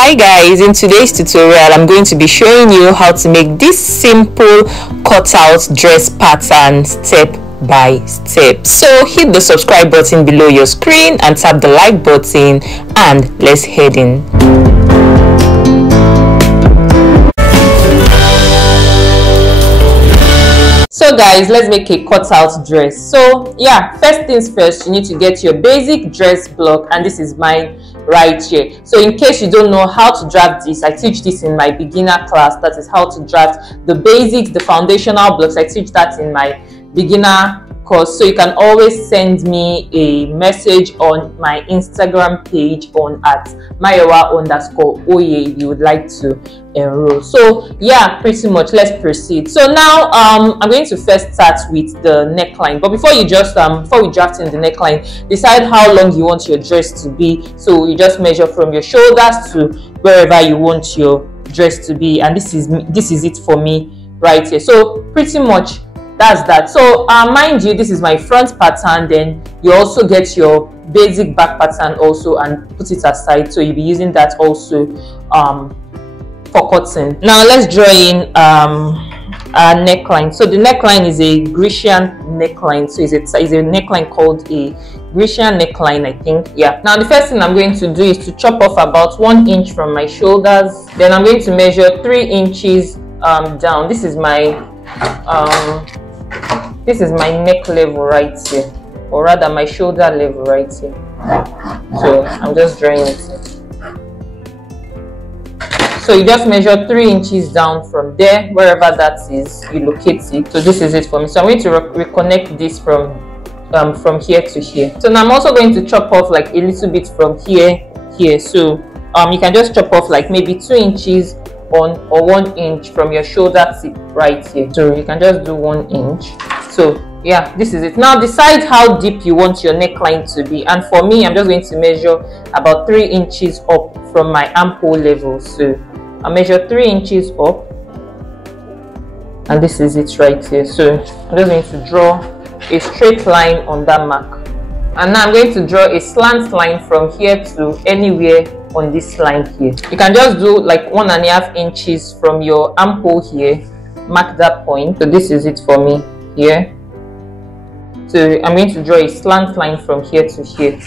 Hi guys, in today's tutorial I'm going to be showing you how to make this simple cutout dress pattern step by step. So hit the subscribe button below your screen and tap the like button and let's head in. So guys, let's make a cutout dress. So yeah, first things first, you need to get your basic dress block, and this is mine right here. So in case you don't know how to draft this, I teach this in my beginner class. That is how to draft the basics, the foundational blocks. I teach that in my beginner course. So you can always send me a message on my Instagram page on at mayowaoye if you would like to enroll. So yeah, pretty much let's proceed. So now I'm going to first start with the neckline, but before we draft in the neckline, decide how long you want your dress to be. So you just measure from your shoulders to wherever you want your dress to be, and this is it for me right here. So pretty much that's that. So mind you, this is my front pattern. Then you also get your basic back pattern also and put it aside, so you'll be using that also for cutting. Now let's draw in a neckline. So the neckline is a Grecian neckline. So it's a neckline called a Grecian neckline, I think. Yeah. Now the first thing I'm going to do is to chop off about 1 inch from my shoulders. Then I'm going to measure 3 inches down. This is my neck level right here, or rather my shoulder level right here. So I'm just drawing it. So you just measure 3 inches down from there, wherever that is, you locate it. So this is it for me. So I'm going to reconnect this from here to here. So now I'm also going to chop off like a little bit from here. So you can just chop off like maybe 2 inches or 1 inch from your shoulder tip right here. So you can just do 1 inch. So yeah, this is it. Now decide how deep you want your neckline to be, and for me I'm just going to measure about 3 inches up from my armpole level. So I measure 3 inches up, and this is it right here. So I'm just going to draw a straight line on that mark, and now I'm going to draw a slant line from here to anywhere on this line here. You can just do like 1.5 inches from your armpole here, mark that point. So this is it for me here. So I'm going to draw a slant line from here to here,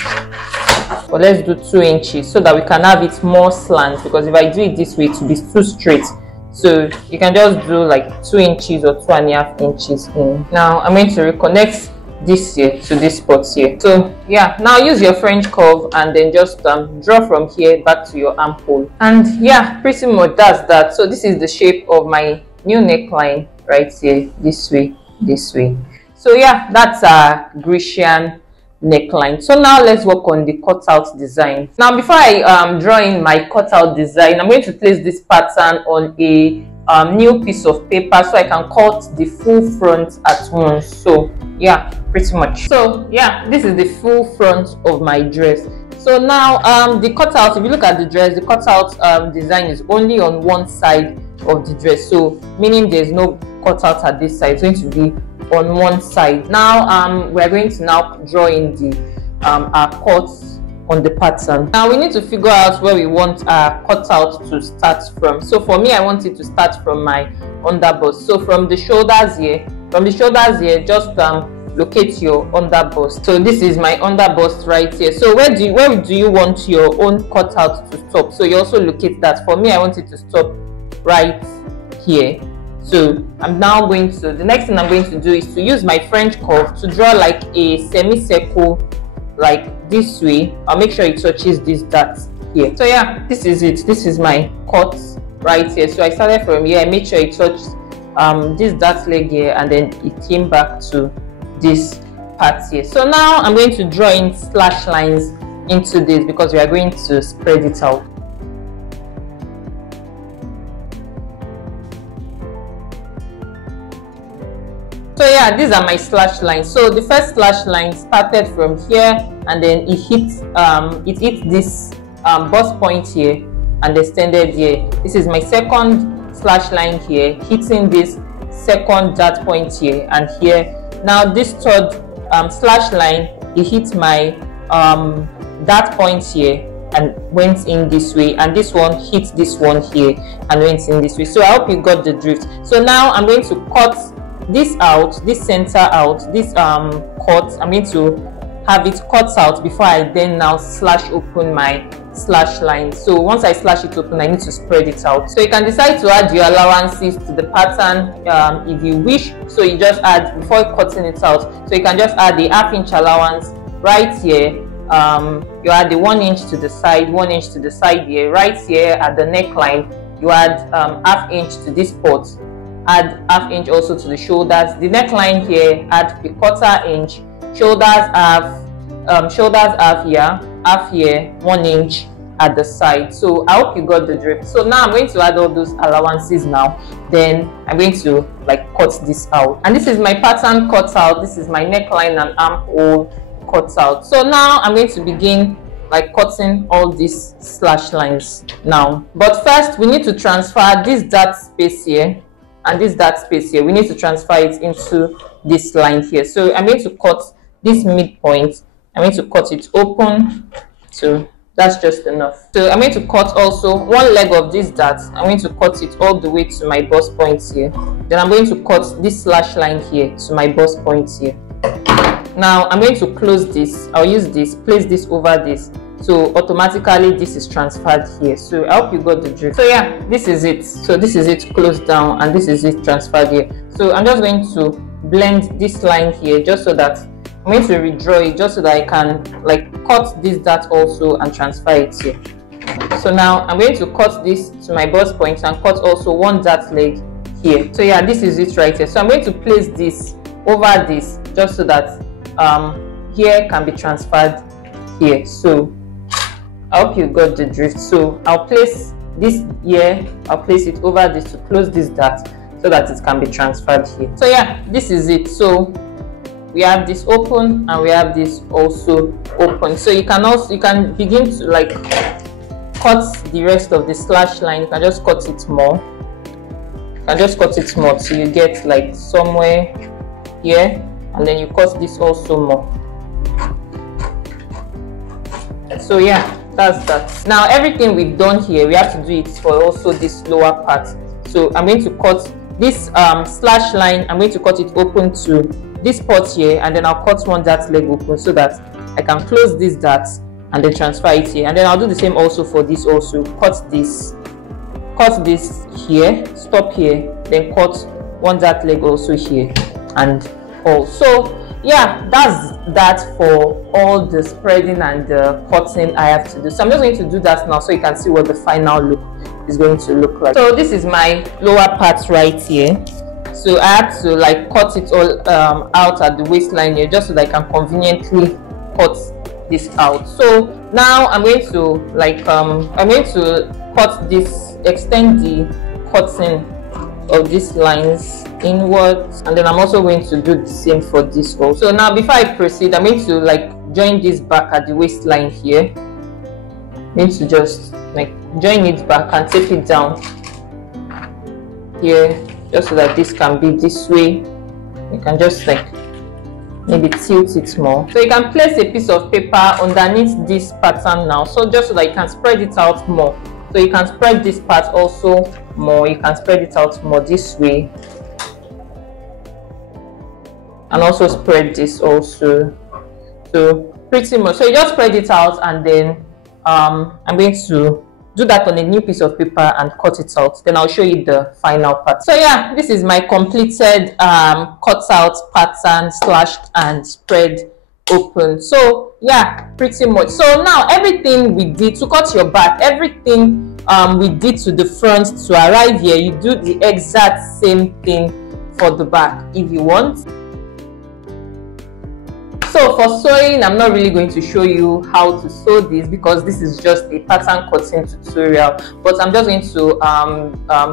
but let's do 2 inches so that we can have it more slant, because if I do it this way it will be too straight. So you can just do like 2 inches or 2.5 inches in. Now I'm going to reconnect this here to this spot here. So yeah, now use your French curve and then just draw from here back to your armpole, and yeah, pretty much that's that. So this is the shape of my new neckline right here, this way. So yeah, that's a Grecian neckline. So now let's work on the cutout design. Now before I draw in my cutout design, I'm going to place this pattern on a new piece of paper so I can cut the full front at once. So yeah, pretty much. So yeah, this is the full front of my dress. So now the cutout, if you look at the dress, the cutout design is only on one side of the dress, so meaning there's no cutout at this side. It's going to be on one side. Now we're going to now draw in the our cuts on the pattern. Now we need to figure out where we want our cutout to start from. So for me, I want it to start from my underbust. So from the shoulders here, just locate your underbust. So this is my underbust right here. So where do you want your own cutout to stop? So you also locate that. For me, I want it to stop right here. So I'm now going to, the next thing I'm going to do is to use my French curve to draw like a semicircle like this way. I'll make sure it touches this dot here. So yeah, this is it. This is my cut right here. So I started from here, I made sure it touched this dot leg here, and then it came back to this part here. So now I'm going to draw in slash lines into this because we are going to spread it out. So yeah, these are my slash lines. So the first slash line started from here, and then it hit this bust point here and extended here. This is my second slash line here, hitting this second dot point here and here. Now this third slash line, it hits my dot point here and went in this way, and this one hit this one here and went in this way. So I hope you got the drift. So now I'm going to cut this out, this center out, this cut. I'm going to have it cut out before I then now slash open my slash line. So once I slash it open, I need to spread it out. So you can decide to add your allowances to the pattern if you wish. So you just add, before cutting it out, so you can just add the ½ inch allowance right here. You add the 1 inch to the side, 1 inch to the side here. Right here at the neckline, you add ½ inch to this part, add ½ inch also to the shoulders. The neckline here, add a ¼ inch, shoulders half here, half here, 1 inch at the side. So I hope you got the drift. So now I'm going to add all those allowances now. Then I'm going to like cut this out. And this is my pattern cut out. This is my neckline and armhole cut out. So now I'm going to begin like cutting all these slash lines now. But first we need to transfer this dart space here and this dart space here. We need to transfer it into this line here. So I'm going to cut this midpoint. I'm going to cut it open. So that's just enough. So I'm going to cut also one leg of this dart. I'm going to cut it all the way to my bust point here. Then I'm going to cut this slash line here to my bust point here. Now I'm going to close this. I'll use this, place this over this, so automatically this is transferred here. So I hope you got the drift. So yeah, this is it. So this is it closed down and this is it transferred here. So I'm just going to blend this line here just so that I'm going to redraw it, just so that I can like cut this dart also and transfer it here. So now I'm going to cut this to my bust point and cut also one dart leg here. So yeah, this is it right here. So I'm going to place this over this just so that here can be transferred here. So I hope you got the drift. So I'll place this here, I'll place it over this to close this dart so that it can be transferred here. So yeah, this is it. So we have this open and we have this also open. So you can begin to like cut the rest of the slash line. You can just cut it more. You can just cut it more so you get like somewhere here, and then you cut this also more. So yeah, that's that. Now everything we've done here, we have to do it for also this lower part. So I'm going to cut this slash line. I'm going to cut it open to this part here, and then I'll cut one dart leg open so that I can close this dart and then transfer it here. And then I'll do the same also for this also. Cut this here, stop here, then cut one dart leg also here and all. So yeah, that's that for all the spreading and the cutting I have to do. So I'm just going to do that now so you can see what the final look is going to look like. So this is my lower part right here. So I had to like cut it all out at the waistline here just so that I can conveniently cut this out. So now I'm going to like I'm going to cut this, extend the cutting of these lines inwards, and then I'm also going to do the same for this also. So now before I proceed, I'm going to like join this back at the waistline here. I'm going to just like join it back and tape it down here, just so that this can be this way. You can just like maybe tilt it more. So you can place a piece of paper underneath this pattern now, so just so that you can spread it out more. So you can spread this part also more. You can spread it out more this way, and also spread this also. So pretty much, so you just spread it out, and then I'm going to do that on a new piece of paper and cut it out. Then I'll show you the final part. So yeah, this is my completed cut out pattern, slashed and spread open. So yeah, pretty much. So now everything we did to cut your back, everything we did to the front to arrive here, you do the exact same thing for the back if you want. So for sewing, I'm not really going to show you how to sew this because this is just a pattern cutting tutorial, but I'm just going to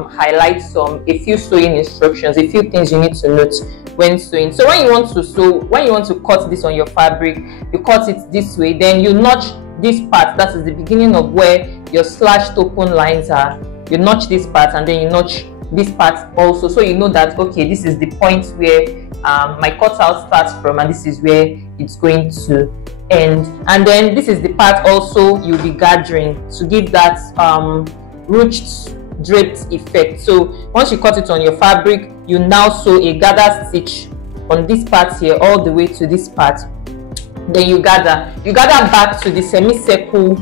highlight a few sewing instructions, a few things you need to note when sewing. So when you want to sew, when you want to cut this on your fabric, you cut it this way, then you notch this part, that is the beginning of where your slashed open lines are. You notch this part and then you notch this part also, so you know that okay, this is the point where my cutout starts from, and this is where it's going to end. And then this is the part also you'll be gathering to give that ruched draped effect. So once you cut it on your fabric, you now sew a gather stitch on this part here all the way to this part. Then you gather back to the semicircle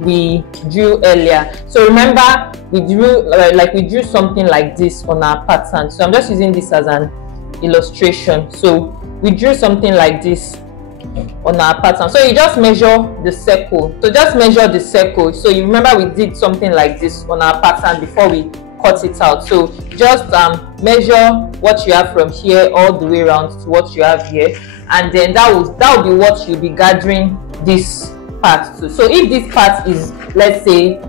we drew earlier. So remember, we drew something like this on our pattern. So I'm just using this as an illustration. So we drew something like this on our pattern. So you just measure the circle. So just measure the circle. So you remember we did something like this on our pattern before we cut it out. So just measure what you have from here all the way around to what you have here, and then that will be what you'll be gathering this part to. So if this part is, let's say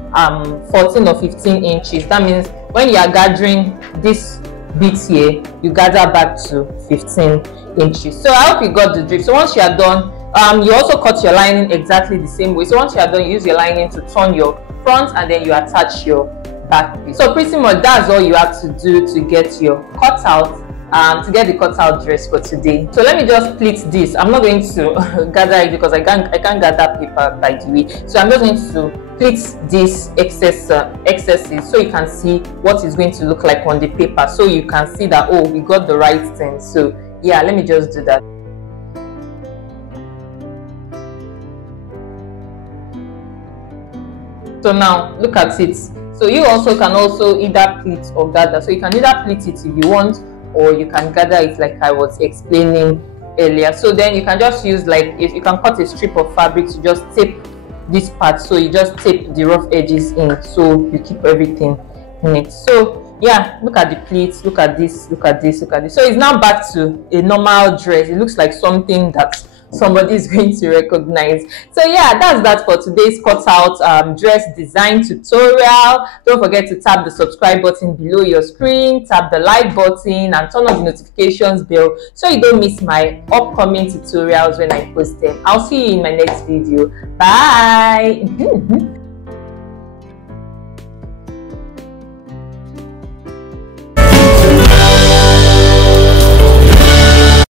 14 or 15 inches, that means when you are gathering this bit here, you gather back to 15 inches. So I hope you got the drift. So once you are done, you also cut your lining exactly the same way. So once you are done, you use your lining to turn your front, and then you attach your back piece. So pretty much that's all you have to do to get your cutout, to get the cutout dress for today. So let me just pleat this. I'm not going to gather it because I can't gather paper, by the way. So I'm just going to pleat these excesses so you can see what it's going to look like on the paper, so you can see that, oh, we got the right thing. So yeah, let me just do that. So now look at it. So you also can either pleat or gather. So you can either pleat it if you want, or you can gather it like I was explaining earlier. So then you can just use, like, if you can cut a strip of fabric to just tape this part. So you just tape the rough edges in, so you keep everything in it. So yeah, look at the pleats, look at this, look at this, look at this. So it's now back to a normal dress. It looks like something that somebody is going to recognize. So yeah, that's that for today's cutout dress design tutorial. Don't forget to tap the subscribe button below your screen, tap the like button, and turn on the notifications bell so you don't miss my upcoming tutorials when I post them. I'll see you in my next video. Bye.